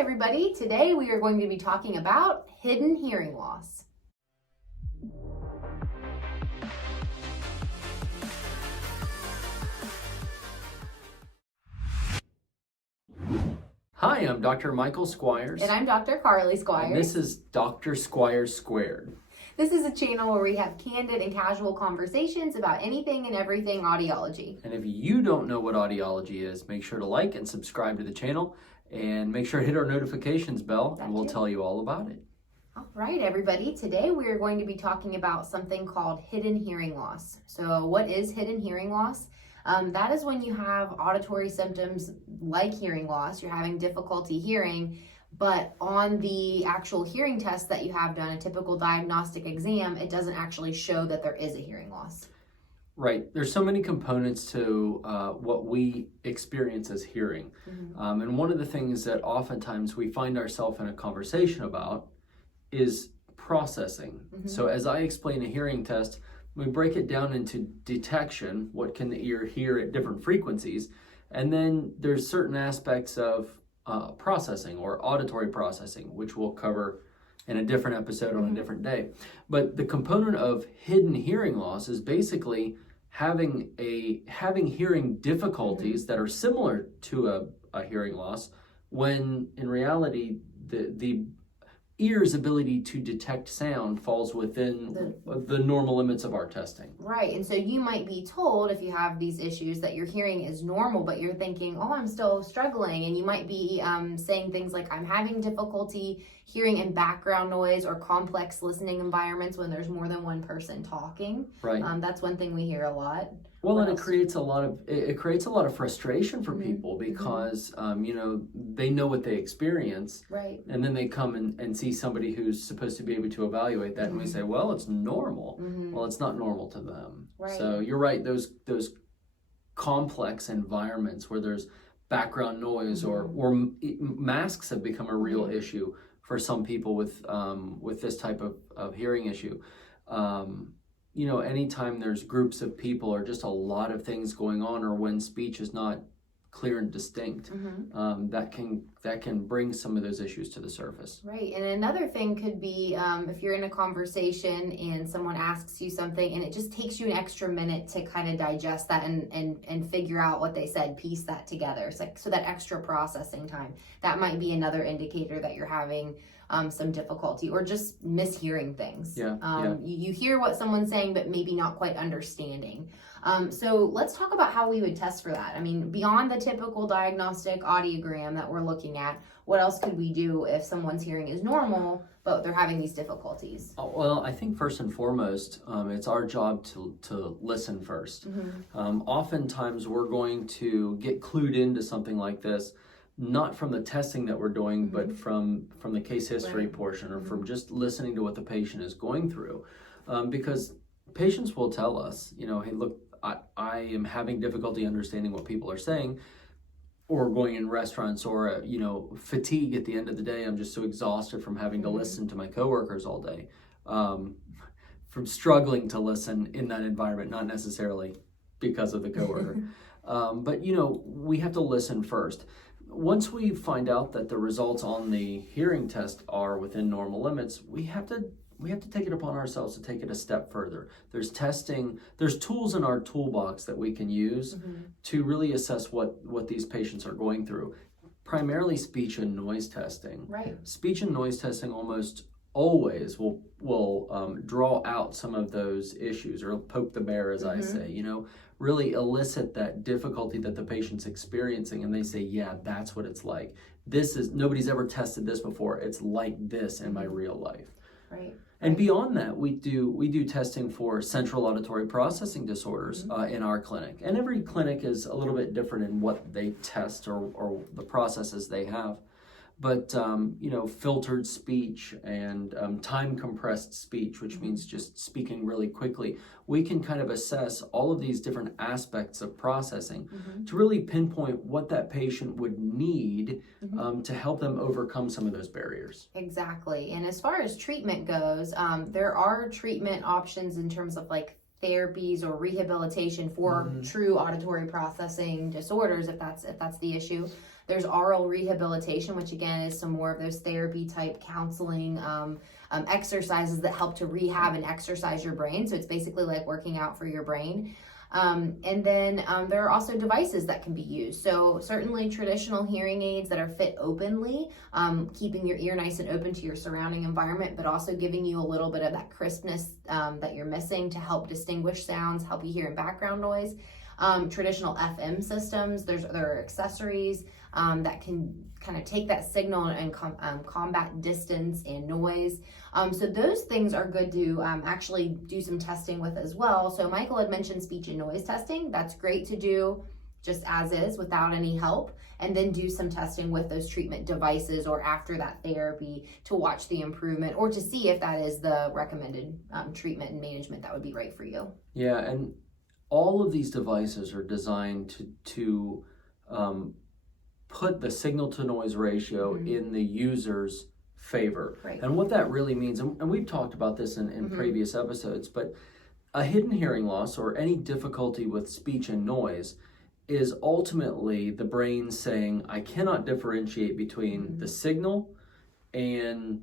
everybody. Today we are going to be talking about hidden hearing loss. Hi, I'm Dr. Michael Squires. And I'm Dr. Carly Squires. And this is Dr. Squires Squared. This is a channel where we have candid and casual conversations about anything and everything audiology. And if you don't know what audiology is, make sure to like and subscribe to the channel and make sure to hit our notifications bell and we'll tell you all about it. All right, everybody. Today we are going to be talking about something called hidden hearing loss. So what is hidden hearing loss? That is when you have auditory symptoms like hearing loss, you're having difficulty hearing, but on the actual hearing test that you have done, a typical diagnostic exam, it doesn't actually show that there is a hearing loss. Right. There's so many components to what we experience as hearing. Mm-hmm. And one of the things that oftentimes we find ourselves in a conversation about is processing. Mm-hmm. So as I explain a hearing test, we break it down into detection, what can the ear hear at different frequencies, and then there's certain aspects of processing or auditory processing, which we'll cover in a different episode on a different day. But the component of hidden hearing loss is basically having hearing difficulties that are similar to a hearing loss, when in reality the ear's ability to detect sound falls within the normal limits of our testing. Right, and so you might be told if you have these issues that your hearing is normal, but you're thinking, oh, I'm still struggling, and you might be saying things like, I'm having difficulty hearing in background noise or complex listening environments when there's more than one person talking. Right. That's one thing we hear a lot. Well, and it creates a lot of frustration for people because they know what they experience, right? And then they come and see somebody who's supposed to be able to evaluate that, and we say, well, it's normal. Well, it's not normal to them. Right. So you're right. Those complex environments where there's background noise or masks have become a real issue for some people with this type of hearing issue. Anytime there's groups of people or just a lot of things going on, or when speech is not clear and distinct, that can bring some of those issues to the surface. Right, and another thing could be if you're in a conversation and someone asks you something and it just takes you an extra minute to kind of digest that and figure out what they said, piece that together. So that extra processing time, that might be another indicator that you're having some difficulty or just mishearing things. You hear what someone's saying, but maybe not quite understanding. So let's talk about how we would test for that. I mean, beyond the typical diagnostic audiogram that we're looking at, what else could we do if someone's hearing is normal, but they're having these difficulties? Well, I think first and foremost, it's our job to listen first. Oftentimes we're going to get clued into something like this, not from the testing that we're doing, but from the case history portion, or from just listening to what the patient is going through. Because patients will tell us, hey, look, I am having difficulty understanding what people are saying, or going in restaurants, or, fatigue at the end of the day. I'm just so exhausted from having to listen to my coworkers all day, from struggling to listen in that environment, not necessarily because of the coworker. But, we have to listen first. Once we find out that the results on the hearing test are within normal limits, we have to take it upon ourselves to take it a step further. There's tools in our toolbox that we can use to really assess what these patients are going through. Primarily speech and noise testing. Right. Speech and noise testing almost always will draw out some of those issues, or poke the bear, as I say, really elicit that difficulty that the patient's experiencing, and they say, yeah, that's what it's like. Nobody's ever tested this before. It's like this in my real life. Right. And beyond that, we do testing for central auditory processing disorders in our clinic. And every clinic is a little bit different in what they test or the processes they have. But, filtered speech and time compressed speech, which means just speaking really quickly, we can kind of assess all of these different aspects of processing to really pinpoint what that patient would need to help them overcome some of those barriers. Exactly. And as far as treatment goes, there are treatment options in terms of like therapies or rehabilitation for true auditory processing disorders, if that's the issue. There's oral rehabilitation, which again is some more of those therapy type counseling exercises that help to rehab and exercise your brain. So it's basically like working out for your brain. And then there are also devices that can be used. So certainly traditional hearing aids that are fit openly, keeping your ear nice and open to your surrounding environment, but also giving you a little bit of that crispness that you're missing to help distinguish sounds, help you hear in background noise. Traditional FM systems, there are accessories that can kind of take that signal and combat distance and noise. So those things are good to actually do some testing with as well. So Michael had mentioned speech and noise testing. That's great to do just as is without any help, and then do some testing with those treatment devices or after that therapy to watch the improvement or to see if that is the recommended treatment and management that would be right for you. Yeah, and all of these devices are designed to put the signal to noise ratio in the user's favor. Right. And what that really means, and we've talked about this in previous episodes, but a hidden hearing loss or any difficulty with speech and noise is ultimately the brain saying, I cannot differentiate between the signal and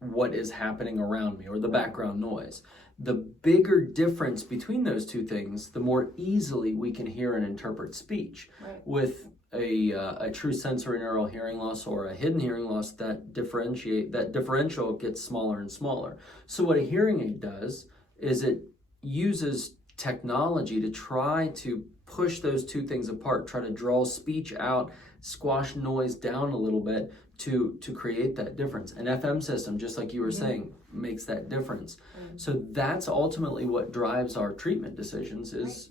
what is happening around me or the background noise. The bigger difference between those two things, the more easily we can hear and interpret speech. Right. With a true sensory neural hearing loss or a hidden hearing loss, that differential gets smaller and smaller. So what a hearing aid does is it uses technology to try to push those two things apart, try to draw speech out, squash noise down a little bit to create that difference. An FM system, just like you were saying, makes that difference. So that's ultimately what drives our treatment decisions is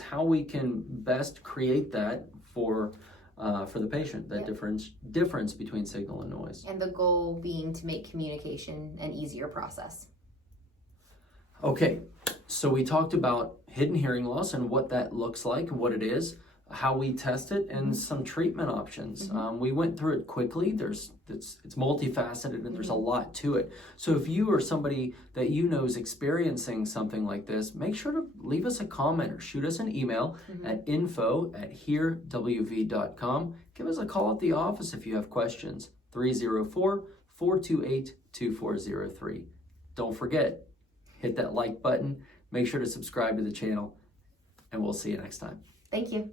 how we can best create that for the patient, that difference between signal and noise. And the goal being to make communication an easier process. Okay, so we talked about hidden hearing loss and what that looks like and what it is, how we test it, and some treatment options. We went through it quickly. It's multifaceted and there's a lot to it. So if you or somebody that you know is experiencing something like this, make sure to leave us a comment or shoot us an email at info@hearwv.com. Give us a call at the office if you have questions, 304-428-2403. Don't forget, hit that like button, make sure to subscribe to the channel, and we'll see you next time. Thank you.